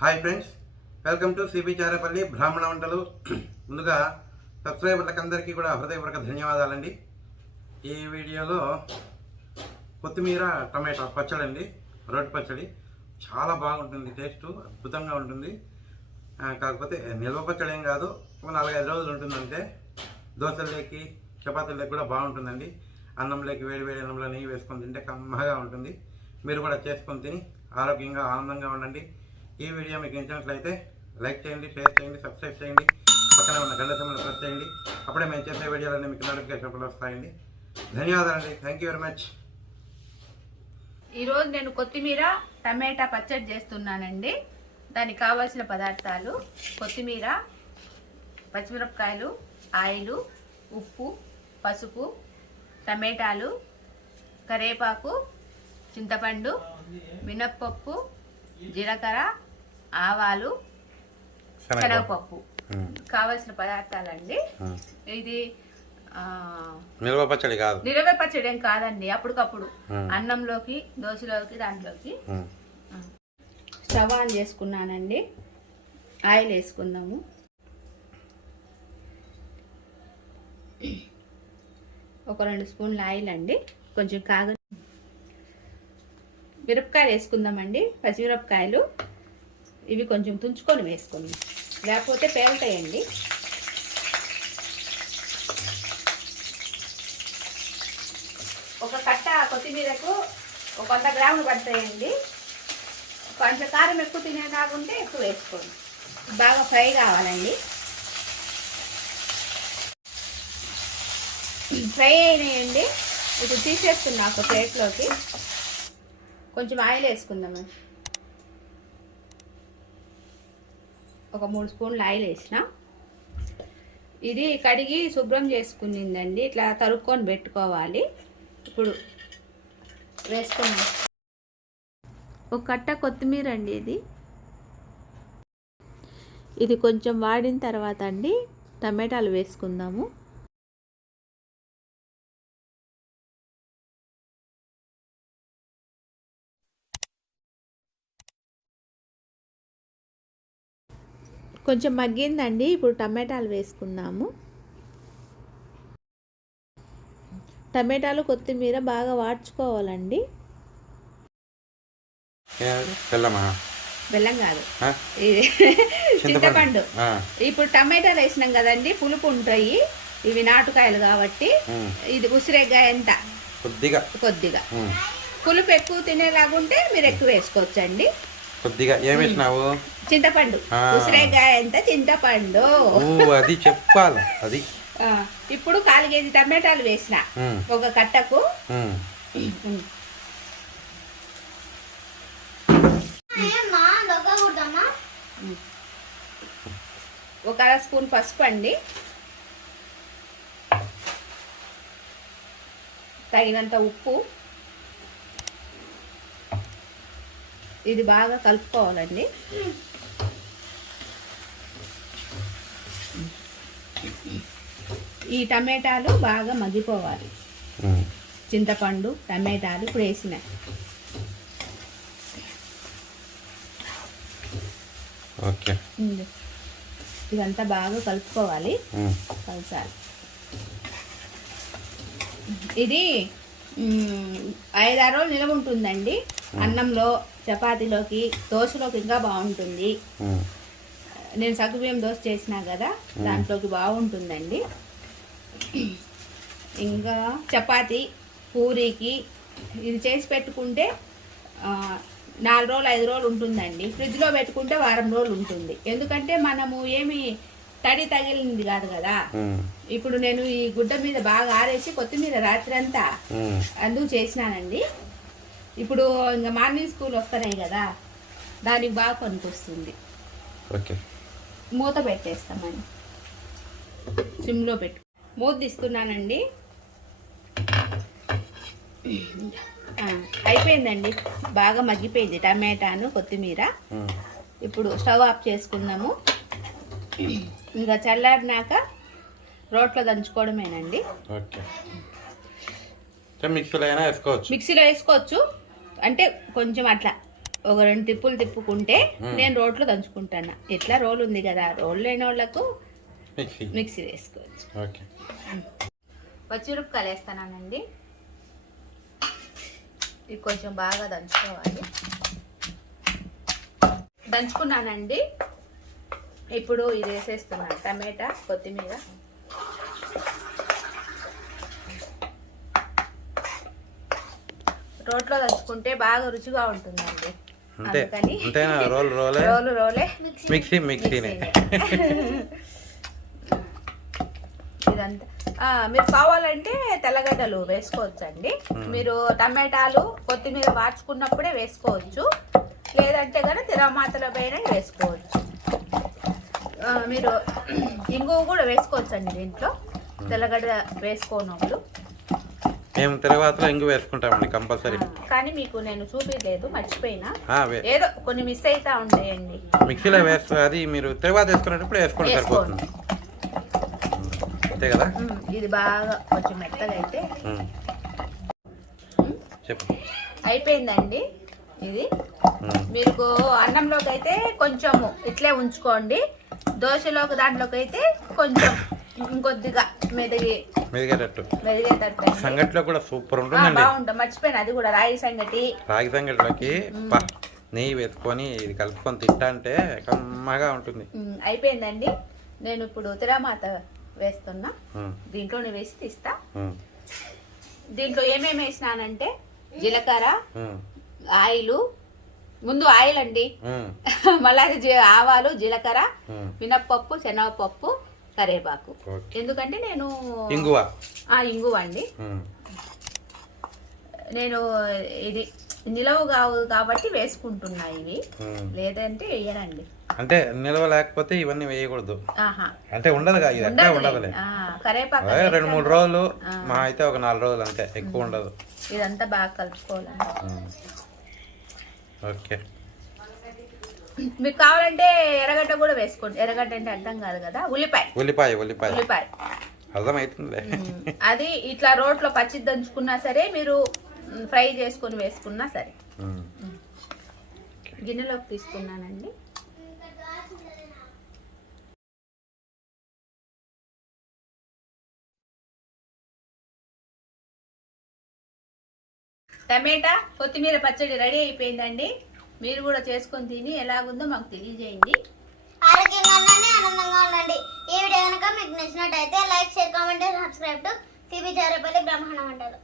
Hi friends, welcome to cbcharepalli బ్రాహ్మణవంటలు. ముందుగా సబ్స్క్రైబర్లకు అందరికీ కూడా హృదయపూర్వక ధన్యవాదాలండి. ఈ వీడియోలో కొత్తిమీర టమాటా పచ్చడి అండి, రోటి పచ్చడి. చాలా బాగుంటుంది, టేస్ట్ అద్భుతంగా ఉంటుంది. కాకపోతే నిల్వ పచ్చడి ఏం కాదు, 4-5 రోజులు ఉంటుందంటే. దోశల్లోకి చపాతీల్లోకి కూడా బాగుంటుందండి. అన్నంలోకి వేడి అన్నంలో నెయ్యి వేసుకొని తింటే కమ్మగా ఉంటుంది. మీరు కూడా చేసుకొని తిని ఆరోగ్యంగా ఆనందంగా ఉండండి. ఈ వీడియో మీకు నచ్చినట్లయితే లైక్ చేయండి, షేర్ చేయండి, సబ్స్క్రైబ్ చేయండి, పక్కన ఉన్న గంట సింబల్ ప్రెస్ చేయండి. అప్పుడే మేము చేసే వీడియోలన్నీ మీకు నోటిఫికేషన్ వస్తాయండి. ధన్యవాదాలండి. Thank you very much. ఈరోజు నేను కొత్తిమీర టమాటా పచ్చడి చేస్తున్నానండి. దానికి కావాల్సిన పదార్థాలు: కొత్తిమీర, పచ్చిమిరపకాయలు, ఆయిలు, ఉప్పు, పసుపు, టమాటాలు, కరివేపాకు, చింతపండు, మినప్పప్పు, జీలకర్ర, ఆవాలు, శనగపప్పు. కావాల్సిన పదార్థాలండి. ఇది నిల్వ పచ్చడి కాదు, నిల్వ పచ్చడి ఏం కాదండి. అప్పటికప్పుడు అన్నంలోకి, దోశలోకి, దాంట్లోకి. స్టవ్ ఆన్ చేసుకున్నానండి. ఆయిల్ వేసుకుందాము. ఒక 2 స్పూన్ల ఆయిల్ అండి. కొంచెం మిరపకాయలు వేసుకుందామండి. పచ్చిమిరపకాయలు ఇవి కొంచెం తుంచుకొని వేసుకుందాం, లేకపోతే పేలుతాయండి. ఒక కట్ట కొత్తిమీరకు 100 గ్రాములు పడతాయండి. కొంచెం కారం ఎక్కువ తినేలాగుంటే ఎక్కువ వేసుకోండి. బాగా ఫ్రై కావాలండి. ఫ్రై అయినాయండి. ఇప్పుడు తీసేస్తున్నా ఒక ప్లేట్లోకి. కొంచెం ఆయిల్ వేసుకుందామండి. ఒక 3 స్పూన్లు ఆయిల్ వేసిన. ఇది కడిగి శుభ్రం చేసుకునిందండి. ఇట్లా తరుక్కొని పెట్టుకోవాలి. ఇప్పుడు వేసుకున్నాం. ఒక కట్ట కొత్తిమీర అండి. ఇది కొంచెం వాడిన తర్వాత అండి టమాటాలు వేసుకుందాము. కొంచెం మగ్గిందండి. ఇప్పుడు టమాటాలు వేసుకుందాము. టమాటాలు, కొత్తిమీర బాగా వాడ్చుకోవాలండి. బెల్లం కాదు, చింతపండు. ఇప్పుడు టమాటాలు వేసినాం కదండి, పులుపు ఉంటాయి. ఇవి నాటుకాయలు కాబట్టి ఇది ఉసిరేగాయ ఎంత కొద్దిగా పులుపు ఎక్కువ తినేలాగుంటే మీరు ఎక్కువ వేసుకోవచ్చండి. కొద్దిగా ఏం వేసినావు? చింతపండు. ఉసిరేగాయ ఎంత చింతపండు అది చెప్పాలి. అది ఇప్పుడు 1/4 కేజీ టమాటాలు వేసిన ఒక కట్టకు. ఒక 1/2 స్పూన్ పసుపు అండి. తగినంత ఉప్పు. ఇది బాగా కలుపుకోవాలండి. ఈ టమాటాలు బాగా మగ్గిపోవాలి. చింతపండు, టమాటాలు ఇప్పుడు వేసినాయి. ఇదంతా బాగా కలుపుకోవాలి. కలిసాలి. ఇది 5-6 రోజులు నిలవ ఉంటుందండి. అన్నంలో, చపాతీలోకి, దోశలోకి ఇంకా బాగుంటుంది. నేను సగ్గుబియ్యం దోశ చేసినా కదా, దాంట్లోకి బాగుంటుందండి. ఇంకా చపాతీ, పూరీకి ఇది చేసి పెట్టుకుంటే 4 రోజులు 5 రోజులు ఉంటుందండి. ఫ్రిడ్జ్లో పెట్టుకుంటే వారం రోజులు ఉంటుంది. ఎందుకంటే మనము ఏమి తడి తగిలింది కాదు కదా. ఇప్పుడు నేను ఈ గుడ్డ మీద బాగా ఆరేసి కొత్తిమీర రాత్రి అంతా అందుకు చేసినానండి. ఇప్పుడు ఇంకా మార్నింగ్ స్కూల్ వస్తున్నాయి కదా, దానికి బాగా పనికొస్తుంది. మూత పెట్టేస్తామండి. సిమ్లో పెట్టు. మూత తీస్తున్నానండి. అయిపోయిందండి. బాగా మగ్గిపోయింది టమాటాను, కొత్తిమీర. ఇప్పుడు స్టవ్ ఆఫ్ చేసుకుందాము. ఇంకా చల్లారినాక రోట్లో దంచుకోవడమేనండి. మిక్సీలో వేసుకోవచ్చు. అంటే కొంచెం అట్లా ఒక 2 తిప్పులు తిప్పుకుంటే నేను రోట్లో దంచుకుంటాను. ఇట్లా రోల్ ఉంది కదా, రోల్ లేని వాళ్ళకు మిక్సీ వేసుకోవచ్చు. ఓకే, పచ్చిమిరపకాయలు వేస్తానండి. ఇది కొంచెం బాగా దంచుకోవాలి. దంచుకున్నానండి. ఇప్పుడు ఇది వేసేస్తున్నాను, టమాటా, కొత్తిమీర. రోట్లో దంచుకుంటే బాగా రుచిగా ఉంటుందండి. అందుకని రోలే మిక్సీనే. ఇదంతా మీరు కావాలంటే తెల్లగడ్డలు వేసుకోవచ్చండి. మీరు టమాటాలు, కొత్తిమీర వార్చుకున్నప్పుడే వేసుకోవచ్చు. లేదంటే కనుక తిరమాతల పైన వేసుకోవచ్చు. మీరు ఇంగువ కూడా వేసుకోవచ్చండి దీంట్లో. తెల్లగడ్డ వేసుకోనప్పుడు మేము తర్వాత ఇంగు వేసుకుంటామండి కంపల్సరీ. కానీ మీకు నేను చూపించలేదు, మర్చిపోయినా. ఏదో కొన్ని మిస్ అవుతా ఉంటాయండి. మిక్సీలో వేసుకో, అది మీరు తర్వాత వేసుకునేటప్పుడు వేసుకోండి, సరిపోతుంది. అంతే కదా. ఇది బాగా కొంచెం మెత్తగా అయితే చెప్పు అయిపోయిందండి. ఇది మీకు అన్నంలోకి అయితే కొంచెము ఇట్లే ఉంచుకోండి. దోశలోకి దాంట్లోకి అయితే కొంచెం ఇంకొద్దిగా మెదిగేటట్టు. సంగట్లో కూడా సూపర్ ఉంటుంది, బాగుంటుంది. మర్చిపోయినా, అది కూడా రాగి సంగట్లోకి నెయ్యి వేసుకొని ఇది కలుపుకొని తింటా అంటే కమ్మగా ఉంటుంది. అయిపోయిందండి. నేను ఇప్పుడు తిరమాత వేస్తున్నా. దీంట్లోనే వేసి తీస్తా. దీంట్లో ఏమేమి వేసినానంటే జీలకర్ర, ఆయిల్, ముందు ఆయిల్ అండి, మళ్ళీ ఆవాలు, జీలకర్ర, మినప్పప్పు, శనగపప్పు, కరివేపాకు. ఎందుకంటే నేను ఇంగువ అండి. నేను ఇది నిలవ కావు కాబట్టి వేసుకుంటున్నా ఇవి, లేదంటే వేయనండి. అంటే నిలవ లేకపోతే ఇవన్నీ వేయకూడదు, అంటే ఉండదు. కరివేపాకు 2-3 రోజులు, మా అయితే ఒక 4 రోజులు అంతే, ఎక్కువ ఉండదు. ఇదంతా బాగా కలుపుకోవాలండి. ఓకే, మీకు కావాలంటే ఎర్రగడ్డ కూడా వేసుకోండి. ఎర్రగడ్డ అంటే అర్థం కాదు కదా, ఉల్లిపాయ అర్థమవుతుంది. అది ఇట్లా రోట్లో పచ్చి దంచుకున్నా సరే, మీరు ఫ్రై చేసుకొని వేసుకున్నా సరే. గిన్నెలోకి తీసుకున్నానండి. టమాటా, కొత్తిమీర పచ్చడి రెడీ అయిపోయిందండి. మీరు కూడా చేసుకొని తిని ఎలాగుందో మాకు తెలియజేయండి. ఆరోగ్యంగా ఉండండి, ఆనందంగా ఉండండి. ఈ వీడియో కనుక మీకు నచ్చినట్టయితే like, share, comment, subscribe to సిబిచారేపల్లి బ్రహ్మణవంటలు.